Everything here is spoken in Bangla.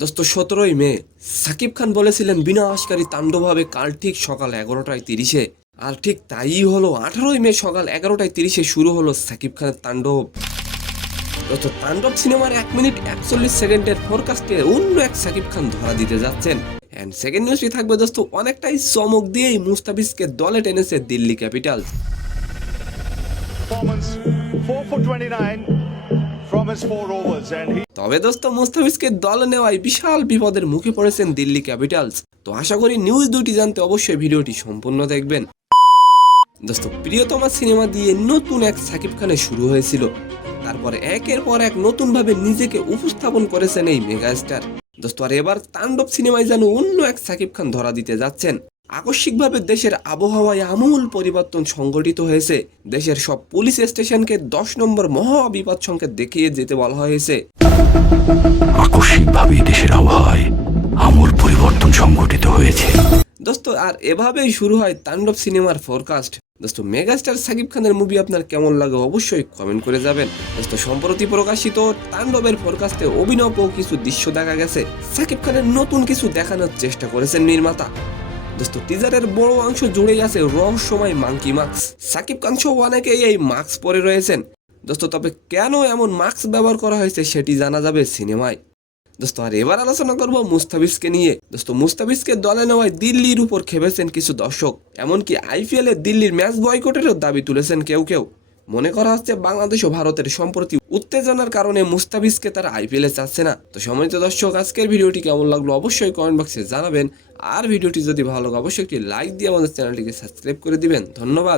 দোস্ত 17ই মে সাকিব খান বলেছিলেন বিনাশকারী তাণ্ডব হবে কাল ঠিক সকাল 11:30-এ। আর ঠিক তাই হলো। 18ই মে সকাল 11:30-এ শুরু হলো সাকিব খানের তাণ্ডব। দোস্ত তাণ্ডব সিনেমার 1 মিনিট 41 সেকেন্ডের ফোরকাস্টে অন্য এক সাকিব খান ধরা দিতে যাচ্ছেন। এন্ড সেকেন্ড নিউজটি থাকবে দোস্ত অনেকটাই চমক দিয়েই মুস্তাফিজকে দলে টেনেছে Delhi Capitals. Performance 4 for 29 from his 4 overs and he তবে দোস্ত মুস্তাফিজকে দলে নেওয়ায় বিশাল বিপদের মুখে পড়েছেন দিল্লি ক্যাপিটালস। তো আশা করি নিউজ দুটি জানতে অবশ্যই ভিডিওটি সম্পূর্ণ দেখবেন। দোস্ত প্রিয়তমা সিনেমা দিয়ে নতুন এক সাকিব খানের শুরু হয়েছিল, তারপরে একের পর এক নতুন ভাবে নিজেকে উপস্থাপন করেছেন এই মেগাস্টার। দোস্ত আর এবার তাণ্ডব সিনেমায় যেন অন্য এক সাকিব খান ধরা দিতে যাচ্ছেন। আকস্মিকভাবে দেশের আবহাওয়ায় আমূল পরিবর্তন সংঘটিত হয়েছে। দেশের সব পুলিশ স্টেশনকে 10 নম্বর মহা বিপদ সংকেত দেখিয়ে যেতে বলা হয়েছে। আকস্মিকভাবে দেশের আবহাওয়ায় আমূল পরিবর্তন সংঘটিত হয়েছে। দোস্ত আর এভাবেই শুরু হয় তাণ্ডব সিনেমার ফোরকাস্ট। দোস্ত মেগাস্টার সাকিব খানের মুভি আপনার কেমন লাগে অবশ্যই কমেন্ট করে যাবেন। দোস্ত সম্প্রতি প্রকাশিত তাণ্ডবের ফোরকাস্টে অভিনব কিছু দৃশ্য দেখা গেছে। সাকিব খানের নতুন কিছু দেখানোর চেষ্টা করেছেন নির্মাতা। দোস্ত টিজারের বড় অংশ জুড়েই আছে রহস্যময় মাঙ্কি মাস্ক। সাকিব খান সহ অনেকেই এই মাস্ক পরে রয়েছেন। দোস্ত তবে কেন এমন মাস্ক ব্যবহার করা হয়েছে সেটি জানা যাবে সিনেমায়। দোস্ত আর এবার আলোচনা করব মুস্তাফিজকে নিয়ে। দোস্ত মুস্তাফিজকে দলে নেওয়ায় দিল্লির উপর খেপেছেন কিছু দর্শক, এমনকি আইপিএল এ দিল্লির ম্যাচ বয়কটেরও দাবি তুলেছেন কেউ কেউ। মনে করা হচ্ছে বাংলাদেশ ও ভারতের সম্প্রতি উত্তেজনার কারণে মুস্তাফিজকে তারা আইপিএল এ চাচ্ছে না। তো সম্মানিত দর্শক, আজকের ভিডিওটি কেমন লাগলো অবশ্যই কমেন্ট বক্সে জানাবেন। আর ভিডিওটি যদি ভালো লাগে অবশ্যই একটি লাইক দিয়ে আমাদের চ্যানেলটিকে সাবস্ক্রাইব করে দিবেন। ধন্যবাদ।